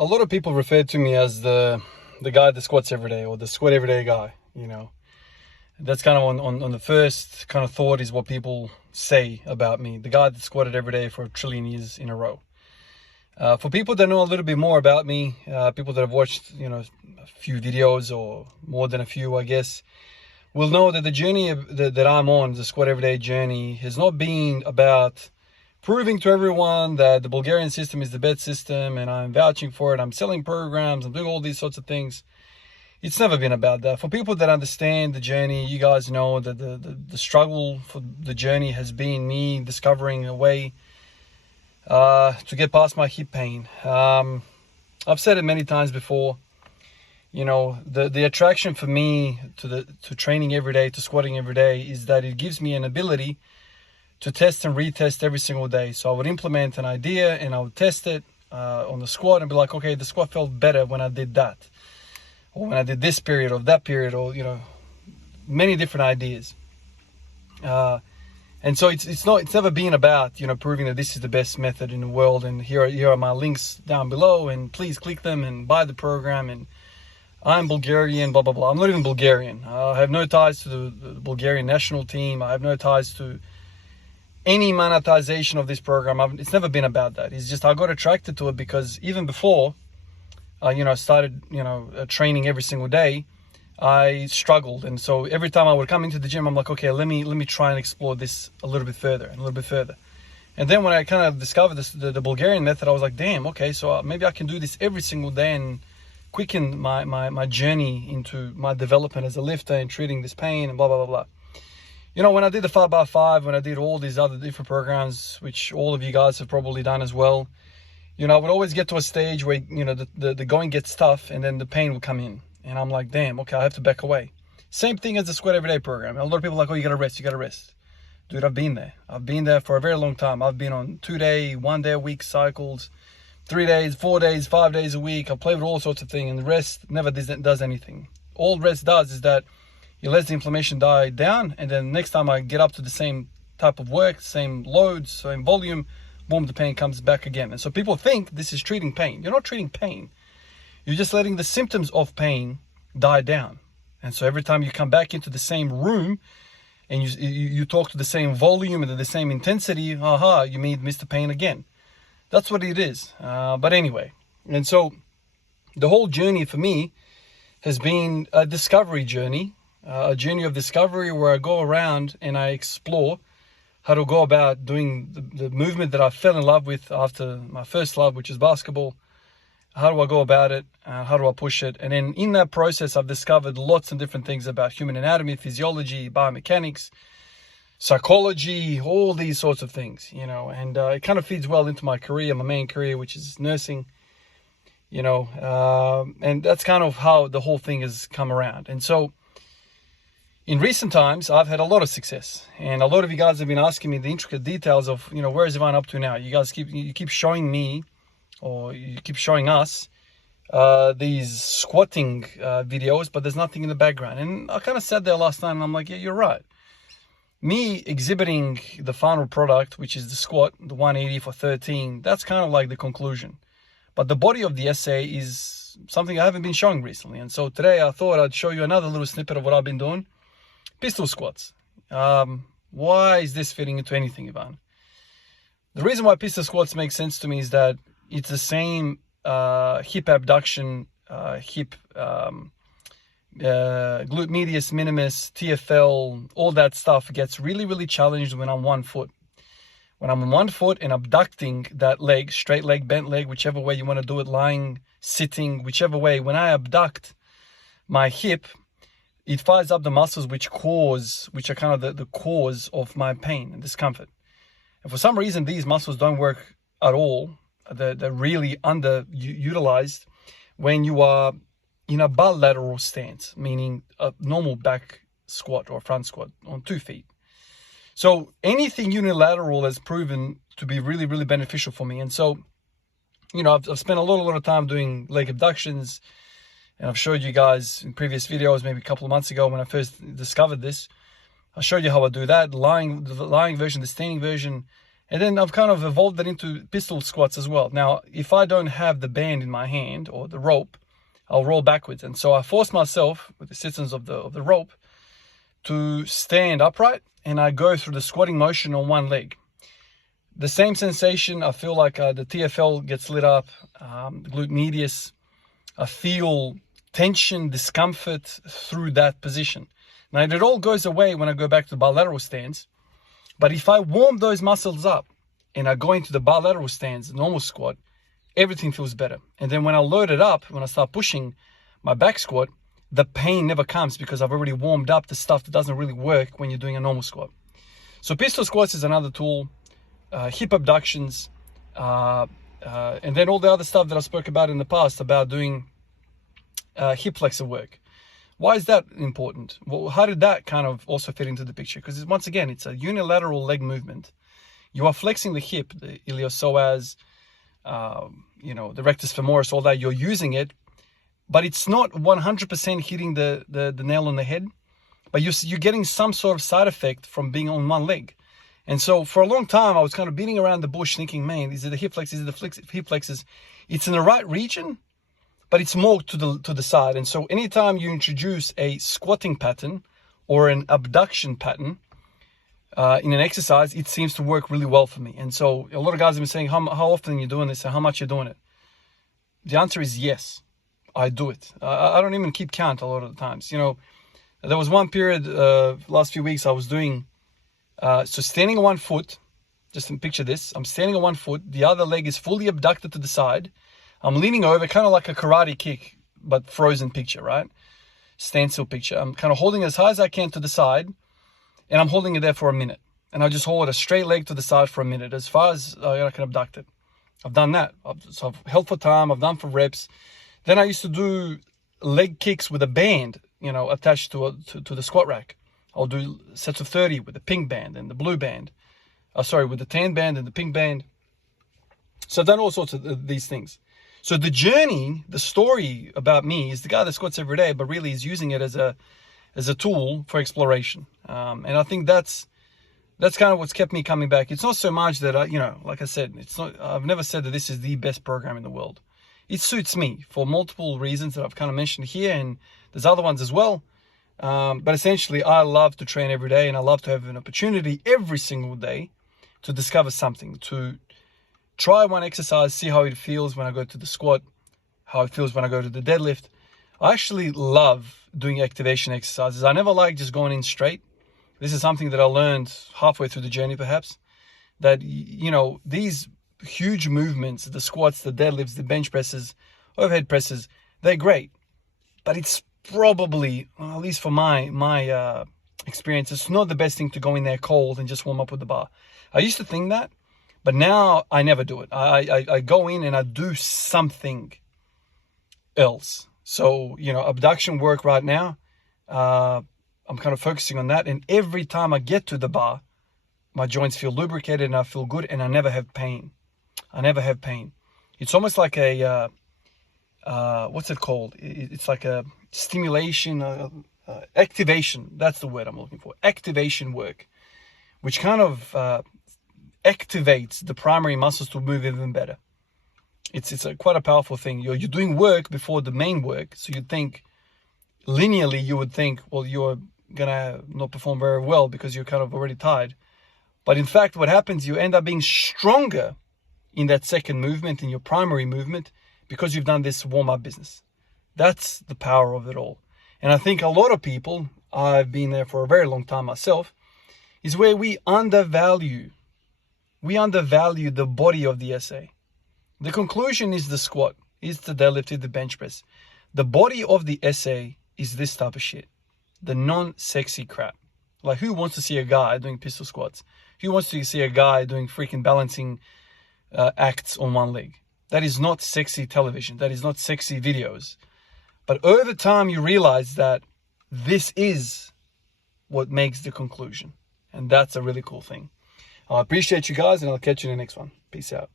a lot of people refer to me as the guy that squats every day, or the squat every day guy. That's kind of on the first kind of thought is what people say about me, the guy that squatted every day for 1 trillion years in a row. For people that know a little bit more about me, people that have watched a few videos, or more than a few, I guess, will know that the journey that I'm on, the squat everyday journey, has not been about proving to everyone that the Bulgarian system is the best system and I'm vouching for it, I'm selling programs, I'm doing all these sorts of things. It's never been about that. For people that understand the journey, you guys know that the struggle for the journey has been me discovering a way to get past my hip pain. I've said it many times before. The attraction for me to training every day, to squatting every day, is that it gives me an ability to test and retest every single day. So I would implement an idea and I would test it on the squat and be like, okay, the squat felt better when I did that, or when I did this period or that period, or many different ideas. And so it's never been about proving that this is the best method in the world, and here are my links down below, and please click them and buy the program, and I'm Bulgarian, blah blah blah. I'm not even Bulgarian. I have no ties to the Bulgarian national team. I have no ties to any monetization of this program. It's never been about that. It's just I got attracted to it because even before I started training every single day, I struggled. And so every time I would come into the gym, I'm like, okay, let me try and explore this a little bit further and a little bit further. And then when I kind of discovered the Bulgarian method, I was like, damn, okay, so maybe I can do this every single day and quicken my journey into my development as a lifter and treating this pain and blah blah blah blah. When I did the 5x5, when I did all these other different programs, which all of you guys have probably done as well, I would always get to a stage where the going gets tough, and then the pain would come in, and I'm like, damn, okay, I have to back away. Same thing as the squat everyday program. A lot of people are like, oh, you gotta rest. Dude, I've been there for a very long time. I've been on 2-day, 1-day a week cycles, 3 days, 4 days, 5 days a week. I've played with all sorts of things, and the rest never does anything. All rest does is that it lets the inflammation die down, and then next time I get up to the same type of work, same loads, same volume, boom, the pain comes back again. And so people think this is treating pain. You're not treating pain. You're just letting the symptoms of pain die down. And so every time you come back into the same room and you talk to the same volume and the same intensity, you miss the pain again. That's what it is. But anyway, and so the whole journey for me has been a discovery journey, a journey of discovery where I go around and I explore how to go about doing the movement that I fell in love with after my first love, which is basketball. How do I go about it? How do I push it? And then in that process, I've discovered lots of different things about human anatomy, physiology, biomechanics, psychology, all these sorts of things, and it kind of feeds well into my career, my main career, which is nursing, and that's kind of how the whole thing has come around. And so in recent times, I've had a lot of success, and a lot of you guys have been asking me the intricate details of, where is Ivan up to now? You guys keep showing me, or you keep showing us these squatting videos, but there's nothing in the background. And I kind of said there last time, and I'm like, yeah, you're right. Me exhibiting the final product, which is the squat, the 180 for 13, that's kind of like the conclusion. But the body of the essay is something I haven't been showing recently. And so today I thought I'd show you another little snippet of what I've been doing. Pistol squats. Why is this fitting into anything, Ivan? The reason why pistol squats make sense to me is that it's the same hip abduction, hip glute medius minimus, TFL, all that stuff gets really, really challenged when I'm 1 foot. When I'm on 1 foot and abducting that leg, straight leg, bent leg, whichever way you want to do it, lying, sitting, whichever way, when I abduct my hip, it fires up the muscles which are kind of the cause of my pain and discomfort. And for some reason, these muscles don't work at all. They're really underutilized when you are in a bilateral stance, meaning a normal back squat or front squat on 2 feet. So anything unilateral has proven to be really, really beneficial for me. And so, I've spent a lot of time doing leg abductions, and I've showed you guys in previous videos, maybe a couple of months ago when I first discovered this. I showed you how I do that, the lying version, the standing version, And then I've kind of evolved that into pistol squats as well. Now, if I don't have the band in my hand or the rope, I'll roll backwards. And so I force myself, with the assistance of the rope, to stand upright, and I go through the squatting motion on one leg. The same sensation, I feel like the TFL gets lit up, the glute medius. I feel tension, discomfort through that position. Now, it all goes away when I go back to the bilateral stance. But if I warm those muscles up and I go into the bilateral stance, the normal squat, everything feels better. And then when I load it up, when I start pushing my back squat, the pain never comes because I've already warmed up the stuff that doesn't really work when you're doing a normal squat. So pistol squats is another tool, hip abductions, and then all the other stuff that I spoke about in the past about doing hip flexor work. Why is that important? Well, how did that kind of also fit into the picture? Because once again, it's a unilateral leg movement. You are flexing the hip, the iliopsoas, the rectus femoris, all that. You're using it, but it's not 100% hitting the nail on the head. But you're getting some sort of side effect from being on one leg. And so for a long time, I was kind of beating around the bush thinking, man, is it the hip flexors? Is it the hip flexors? It's in the right region, but it's more to the side. And so anytime you introduce a squatting pattern or an abduction pattern in an exercise, it seems to work really well for me. And so a lot of guys have been saying, how often you're doing this and how much you're doing it? The answer is yes, I do it. I don't even keep count a lot of the times. There was one period, last few weeks, I was doing, so standing on one foot, just picture this, I'm standing on one foot, the other leg is fully abducted to the side, I'm leaning over, kind of like a karate kick, but frozen picture, right? Standstill picture. I'm kind of holding it as high as I can to the side, and I'm holding it there for a minute. And I just hold a straight leg to the side for a minute, as far as I can abduct it. I've done that. So I've held for time, I've done for reps. Then I used to do leg kicks with a band, attached to the squat rack. I'll do sets of 30 with the pink band and the blue band. With the tan band and the pink band. So I've done all sorts of these things. So the journey, the story about me is the guy that squats every day, but really is using it as a tool for exploration. And I think that's kind of what's kept me coming back. It's not so much that like I said, I've never said that this is the best program in the world. It suits me for multiple reasons that I've kind of mentioned here, and there's other ones as well. But essentially, I love to train every day, and I love to have an opportunity every single day to discover something, to try one exercise, see how it feels when I go to the squat, how it feels when I go to the deadlift. I actually love doing activation exercises. I never like just going in straight. This is something that I learned halfway through the journey, perhaps, that, these huge movements, the squats, the deadlifts, the bench presses, overhead presses, they're great. But it's probably, at least for my experience, it's not the best thing to go in there cold and just warm up with the bar. I used to think that, but now I never do it. I go in and I do something else. So, abduction work right now, I'm kind of focusing on that. And every time I get to the bar, my joints feel lubricated and I feel good, and I never have pain. It's almost like a, what's it called? It's like a stimulation, activation. That's the word I'm looking for. Activation work, which kind of activates the primary muscles to move even better. It's quite a powerful thing. You're doing work before the main work. So you'd think, linearly, you would think, well, you're going to not perform very well because you're kind of already tired. But in fact, what happens, you end up being stronger in that second movement, in your primary movement, because you've done this warm-up business. That's the power of it all. And I think a lot of people, I've been there for a very long time myself, is where we undervalue the body of the SA. The conclusion is the squat, is the deadlift, is the bench press. The body of the SA is this type of shit. The non-sexy crap. Like, who wants to see a guy doing pistol squats? Who wants to see a guy doing freaking balancing acts on one leg? That is not sexy television. That is not sexy videos. But over time, you realize that this is what makes the conclusion. And that's a really cool thing. I appreciate you guys, and I'll catch you in the next one. Peace out.